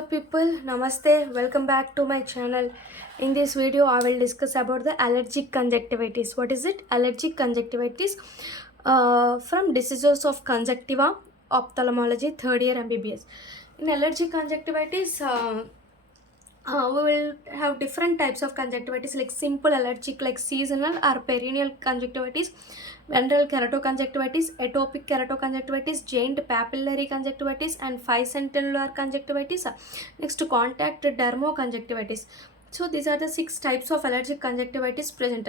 Hello people, namaste, welcome back to my channel. In this video I will discuss about the allergic conjunctivitis. What is it? Allergic conjunctivitis from diseases of conjunctiva, ophthalmology, third year MBBS. In allergic conjunctivitis, we will have different types of conjunctivitis like simple allergic like seasonal or perennial conjunctivitis, venereal keratoconjunctivitis, atopic keratoconjunctivitis, giant papillary conjunctivitis and ficentellular conjunctivitis. Next, contact dermoconjunctivitis. So these are the 6 types of allergic conjunctivitis present.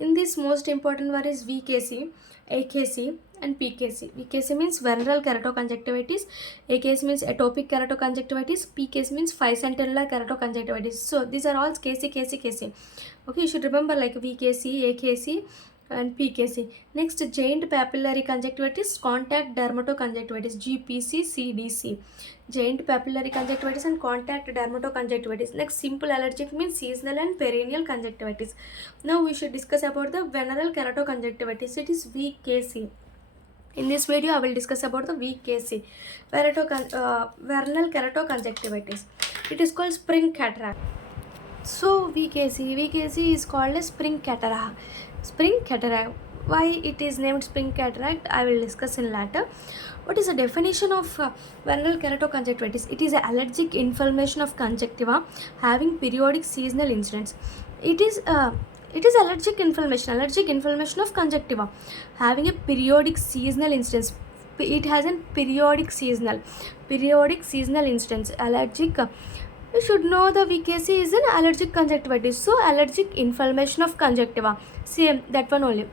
In this, most important one is VKC, AKC and PKC. VKC means venereal keratoconjunctivitis, AKC means atopic keratoconjunctivitis, PKC means ficentellular keratoconjunctivitis. So these are all KC. Okay, you should remember like VKC, AKC and PKC. Next, giant papillary conjunctivitis, contact dermatoconjunctivitis, GPC, CDC. Giant papillary conjunctivitis and contact dermatoconjunctivitis. Next, simple allergic means seasonal and perennial conjunctivitis. Now we should discuss about the venereal keratoconjunctivitis. It is VKC. In this video, I will discuss about the VKC, vernal keratoconjunctivitis. It is called spring cataract. So VKC is called as spring cataract. Spring cataract. Why it is named spring cataract, I will discuss in later. What is the definition of venereal keratoconjunctivitis? It is an allergic inflammation of conjunctiva having periodic seasonal incidents. It is allergic inflammation of conjunctiva having a periodic seasonal instance. It has a periodic seasonal instance. Allergic, you should know the VKC is an allergic conjunctivitis. So allergic inflammation of conjunctiva, same that one only.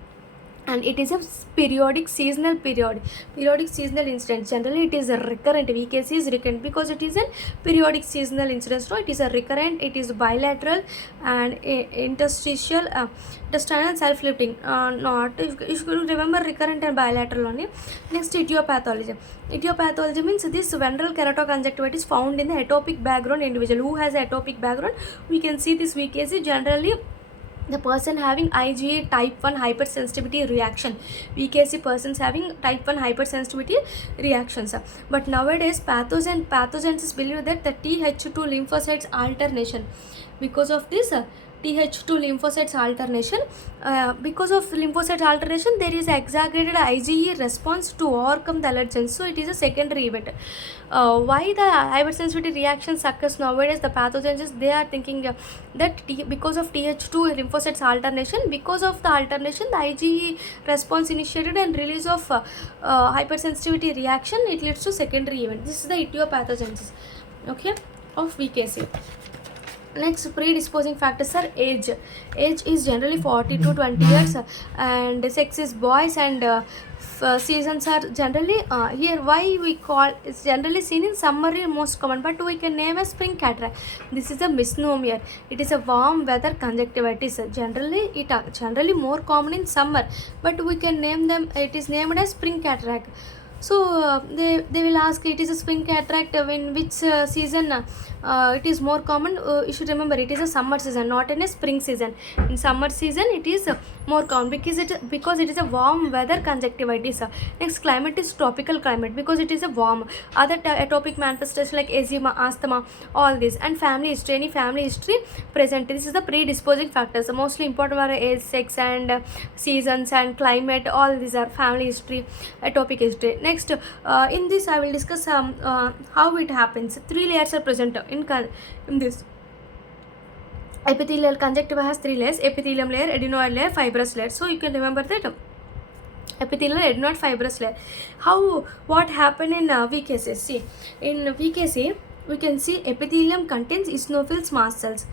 And it is a periodic seasonal incident. Generally it is a recurrent. VKC is recurrent because it is a periodic seasonal incident. So it is a recurrent, it is bilateral and interstitial, intestinal self-lifting. Not if you should remember recurrent and bilateral only. Next, etiology means this venereal keratoconjunctivitis found in the atopic background individual. Who has atopic background? We can see this VKC generally the person having IgE type 1 hypersensitivity reaction. VKC persons having type 1 hypersensitivity reactions. But nowadays pathogens believe that the Th2 lymphocytes alternation, because of this Th2 lymphocytes alternation, there is exaggerated IgE response to overcome the allergens. So it is a secondary event. Why the hypersensitivity reactions occurs nowadays? The pathogens, they are thinking that because of Th2 lymphocytes alternation, because of the alternation, the IgE response initiated and release of hypersensitivity reaction, it leads to secondary event. This is the etiopathogenesis, okay, of VKC. Next, predisposing factors are age. Age is generally 40 to 20 years and sex is boys and seasons are generally here why we call it's generally seen in summer is most common, but we can name as spring cataract. This is a misnomer. It is a warm weather conjunctivitis. Generally more common in summer, but we can name them, it is named as spring cataract. So they will ask, it is a spring cataract in which season it is more common. You should remember it is a summer season, not in a spring season. In summer season it is more common because it is a warm weather conjunctivitis. Next, climate is tropical climate because it is a warm. Other atopic manifestations like eczema, asthma, all this. And family history, any family history present. This is the predisposing factors. The mostly important are age, sex and seasons and climate. All these are family history, atopic history. Next, in this I will discuss how it happens. 3 layers are present in this. Epithelial conjunctiva has 3 layers: epithelium layer, adenoid layer, fibrous layer. So you can remember that epithelial, adenoid, fibrous layer. What happened in VKC? See, in VKC we can see epithelium contains eosinophils, mast cells.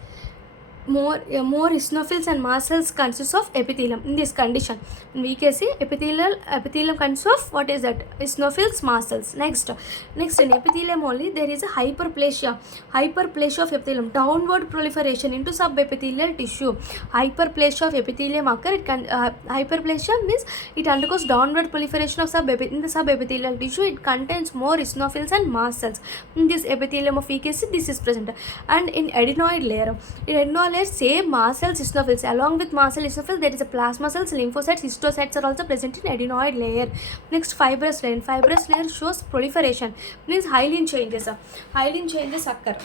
More eosinophils and mast cells consists of epithelium. In this condition, in VKC, epithelium consists of what is that? Eosinophils, mast cells. Next in epithelium only there is a hyperplasia of epithelium, downward proliferation into subepithelial tissue. Hyperplasia of epithelium occur. Hyperplasia means it undergoes downward proliferation of in the subepithelial tissue. It contains more eosinophils and mast cells. In this epithelium of VKC, this is present. And in adenoid layer, layer, same mast cells, eosinophils. Along with mast cell, eosinophil, there is a plasma cells, lymphocytes, histiocytes are also present in adenoid layer. Next, fibrous layer. Fibrous layer shows proliferation, means hyaline changes. Hyaline changes occur,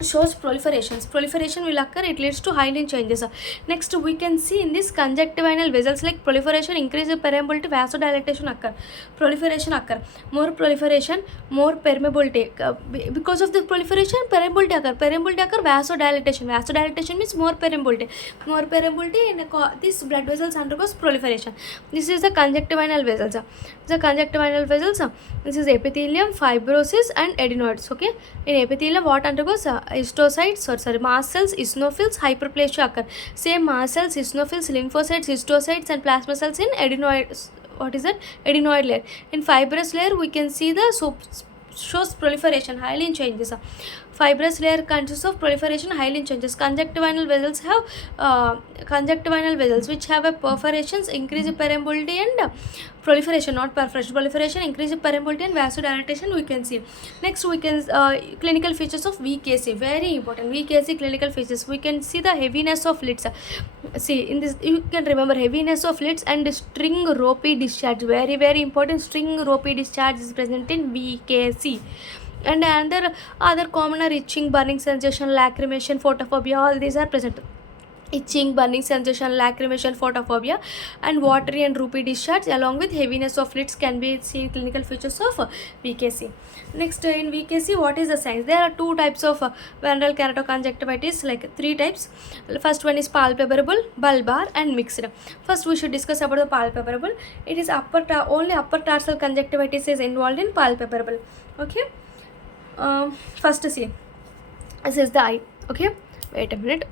shows proliferation will occur, it leads to hyaline changes. Next we can see in this conjunctival vessels, like proliferation, increase the permeability, vasodilatation occur, proliferation occur, more proliferation, more permeability. Because of the proliferation, permeability occur, vasodilatation means more permeability, and this blood vessels undergoes proliferation. This is the conjunctival vessels. This is epithelium, fibrosis and adenoids. Okay, in epithelium what undergoes histiocytes, mast cells, eosinophils, hyperplasia occur. Same mast cells, eosinophils, lymphocytes, histiocytes and plasma cells in adenoids. What is that? Adenoid layer. In fibrous layer we can see the shows proliferation, hyaline changes. Fibrous layer consists of proliferation, hyaline changes. Conjunctival vessels have conjunctival vessels which have a perforations, increase permeability and proliferation, not perforation. Proliferation, increase permeability and vasodilatation we can see. Next we can clinical features of VKC, very important. VKC clinical features, we can see the heaviness of lids. See in this you can remember heaviness of lids and string ropey discharge, very important. String ropey discharge is present in VKC. And other common are itching, burning sensation, lacrimation, photophobia, all these are present. Itching, burning sensation, lacrimation, photophobia and watery and droopy discharge along with heaviness of lids can be seen clinical features of VKC. Next, in VKC, what is the signs? There are two types of venereal keratoconjunctivitis, like three types. First one is palpable, bulbar and mixed. First we should discuss about the palpable. It is only upper tarsal conjunctivitis is involved in palpable. Okay. First see, this is the eye. Okay, wait a minute.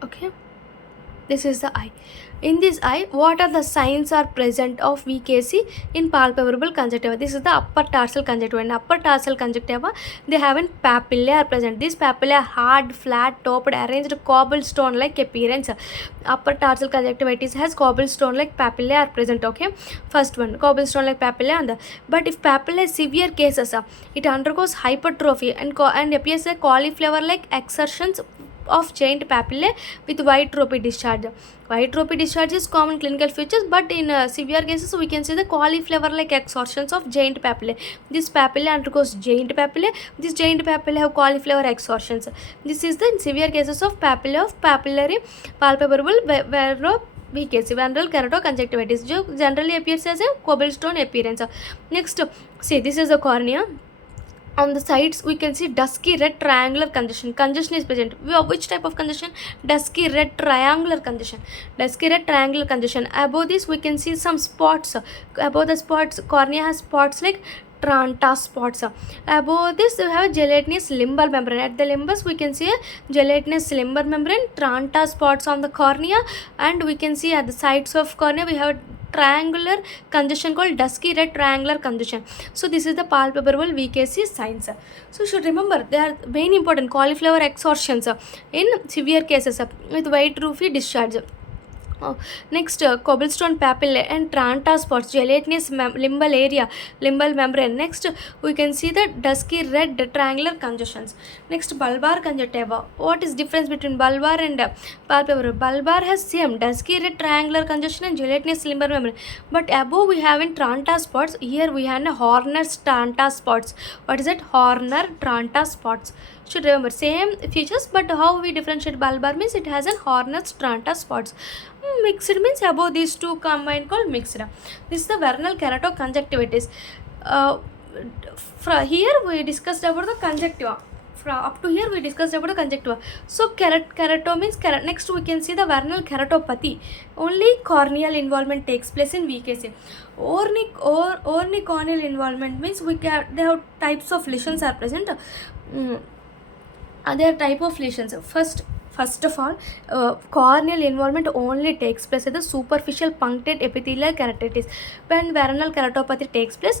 Okay, this is the eye. In this eye, what are the signs are present of VKC in palpable conjunctiva? This is the upper tarsal conjunctiva. In upper tarsal conjunctiva, they have an papillae are present. These papillae are hard, flat, topped, arranged cobblestone-like appearance. Upper tarsal conjunctivitis has cobblestone-like papillae are present. Okay, first one, cobblestone-like papillae. But if papillae severe cases, it undergoes hypertrophy and appears like cauliflower-like exertions of giant papillae with white ropey discharge. White ropey discharge is common clinical features, but in severe cases we can see the cauliflower-like extorsions of giant papillae. This papillae undergoes giant papillae. This giant papillae have cauliflower extorsions. This is the severe cases of papillae of papillary palpable VKC, venereal keratoconjunctivitis, which generally appears as a cobblestone appearance. Next, see, this is the cornea. On the sides we can see dusky red triangular congestion. Congestion is present. Which type of congestion? Dusky red triangular congestion. Dusky red triangular congestion. Above this we can see some spots. Above the spots, cornea has spots like Tranta spots. Above this we have a gelatinous limbal membrane. At the limbus we can see a gelatinous limbal membrane, Tranta spots on the cornea, and we can see at the sides of cornea we have a triangular congestion called dusky red triangular congestion. So this is the palpable VKC signs. So you should remember they are very important. Cauliflower extorsions in severe cases with white roofy discharge. Next, cobblestone papillae and Tranta spots, gelatinous limbal membrane. Next, we can see the dusky red triangular congestions. Next, bulbar conjunctiva. What is difference between bulbar and palpable? Bulbar has same dusky red triangular congestion and gelatinous limbal membrane, but above we have in Tranta spots. Here we have a Horner Tranta spots. What is it? Horner Tranta spots. Should remember same features, but how we differentiate bulbar means it has an Horner Tranta spots. Mixed means above these two combined called mixed. This is the vernal keratoconjunctivitis. Here we discussed about the conjunctiva. Up to here we discussed about the conjunctiva. So kerato means next we can see the vernal keratopathy. Only corneal involvement takes place in VKC. Ornicorneal involvement means they have types of lesions are present. There are type of lesions. First of all, corneal involvement only takes place at the superficial punctate epithelial keratitis. When vernal keratopathy takes place,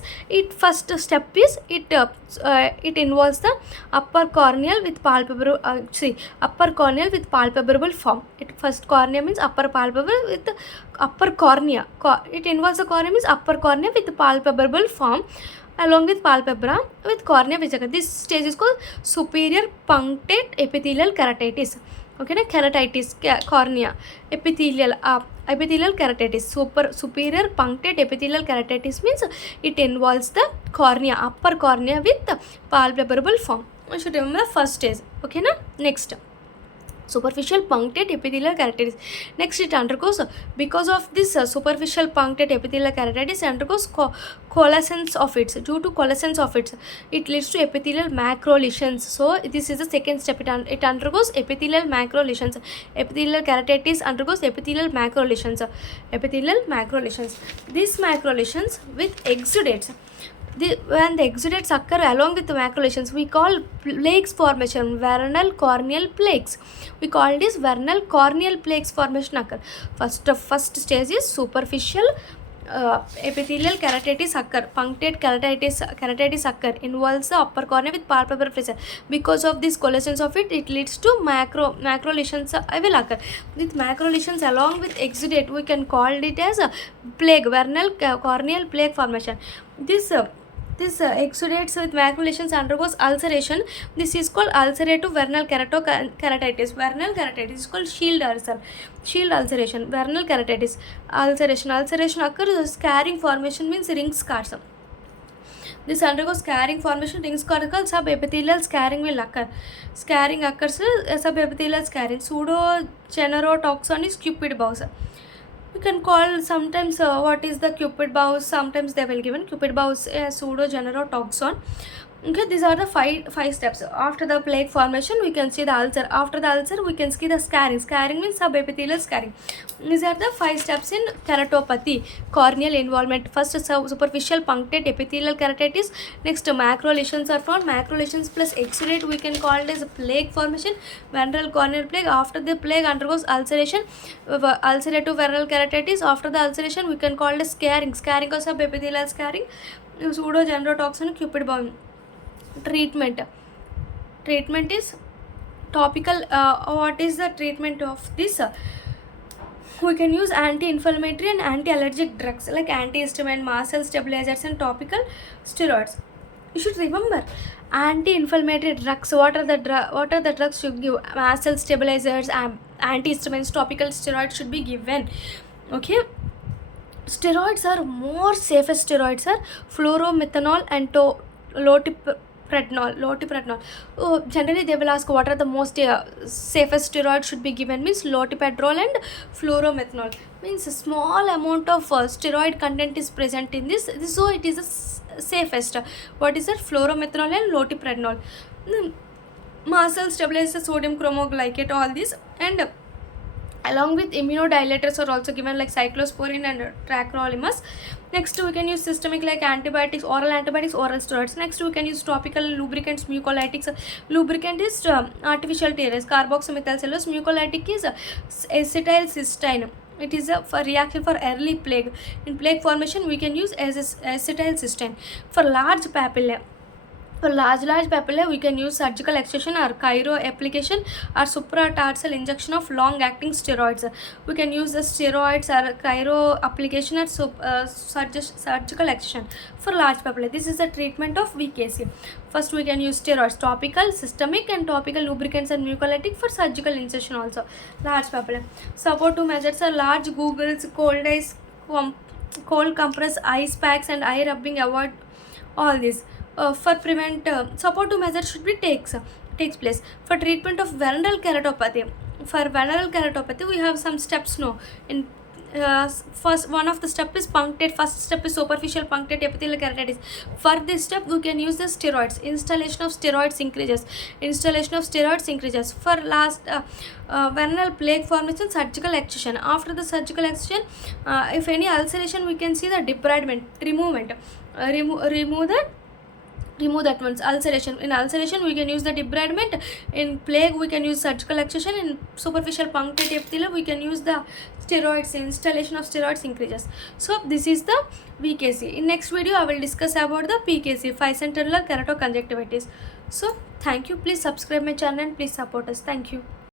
first step is it involves the upper corneal with palpable form. First cornea means upper palpable with upper cornea. It involves the cornea means upper cornea with palpable form, along with palpebra with cornea vesica. This stage is called superior punctate epithelial keratitis. Okay, keratitis, cornea, epithelial keratitis, superior punctate epithelial keratitis means it involves the cornea, upper cornea with palpable form. We should remember the first stage. Okay, na? Next, superficial punctate epithelial keratitis. Next, it undergoes, because of this superficial punctate epithelial keratitis undergoes coalescence of its. Due to coalescence of its, it leads to epithelial macro lesions. So this is the second step. It undergoes epithelial macro lesions. Epithelial keratitis undergoes epithelial macro lesions. These macro lesions with exudates. When the exudates occur along with the macro lesions, we call plaques formation, vernal corneal plaques. We call this vernal corneal plaques formation occur. First stage is superficial epithelial keratitis occur, punctate keratitis occur, involves the upper cornea with palpable pressure. Because of this coalescence of it, it leads to macro lesions will occur. With macro lesions along with exudate, we can call it as a plaque, vernal corneal plaque formation. This exudates with macro lesions undergoes ulceration. This is called ulcerative vernal keratitis. Vernal keratitis is called shield ulceration. Vernal keratitis ulceration occurs. Scarring formation means ring scars. This undergoes scarring formation, ring scar called subepithelial scarring will occur. Scarring occurs, subepithelial scarring. Pseudogenerotoxin is cupid bows. We can call sometimes what is the cupid bows. Sometimes they will given cupid bows pseudogenerotoxin. Okay, these are the five steps. After the plaque formation, we can see the ulcer. After the ulcer, we can see the scarring. Scarring means subepithelial scarring. These are the 5 steps in keratopathy, corneal involvement. First, superficial punctate epithelial keratitis. Next, macro lesions are found. Macro lesions plus exudate, we can call it as a plaque formation, vernal corneal plaque. After the plaque undergoes ulceration, ulcerative vernal keratitis. After the ulceration, we can call it scarring. Scarring or subepithelial scarring, pseudogenerotoxin, cupid bow. Treatment is topical. What is the treatment of this? We can use anti-inflammatory and anti-allergic drugs like antihistamine, mast cell stabilizers, and topical steroids. You should remember anti-inflammatory drugs. What are the drugs should give? Mast cell stabilizers, antihistamines, topical steroids should be given. Okay. Steroids are more safest. Steroids are fluoromethanol and lotiprednol. Generally they will ask what are the most safest steroids should be given, means lotiprednol and fluoromethanol. Means a small amount of steroid content is present in this, so it is the safest. What is that? Fluoromethanol and lotiprednol. Mast cell stabilizer, sodium chromoglycate, all these, and along with immunodilators are also given like cyclosporin and tacrolimus. Next, we can use systemic like antibiotics, oral steroids. Next, we can use topical lubricants, mucolytics. Lubricant is artificial tears, carboxymethylcellulose. Mucolytic is acetylcysteine. It is a reaction for early plaque. In plaque formation, we can use acetylcysteine. For large papillae, we can use surgical excision or chiro application or supratarsal injection of long-acting steroids. We can use the steroids or chiro application or surgical excision for large papillae. This is the treatment of VKC. First, we can use steroids, topical, systemic, and topical lubricants and mucolytic for surgical incision also. Large papillae. Supportive measures are large googles, cold ice, cold compress, ice packs, and eye rubbing. Avoid all this. For prevent supportive measures should be takes place for treatment of vernal keratopathy. For vernal keratopathy, we have some steps now. In first, one of the step is punctate. First step is superficial punctate epithelial keratitis. For this step, we can use the steroids. Installation of steroids increases. For last vernal plaque formation, surgical excision. After the surgical excision, if any ulceration, we can see the debridement, remove that one's ulceration. In ulceration, we can use the debridement. In plague, we can use surgical excision. In superficial punctate epithelium, we can use the steroids. Installation of steroids increases. So this is the VKC. In next video, I will discuss about the PKC, bicentennial keratoconjunctivitis. So thank you. Please subscribe my channel and please support us. Thank you.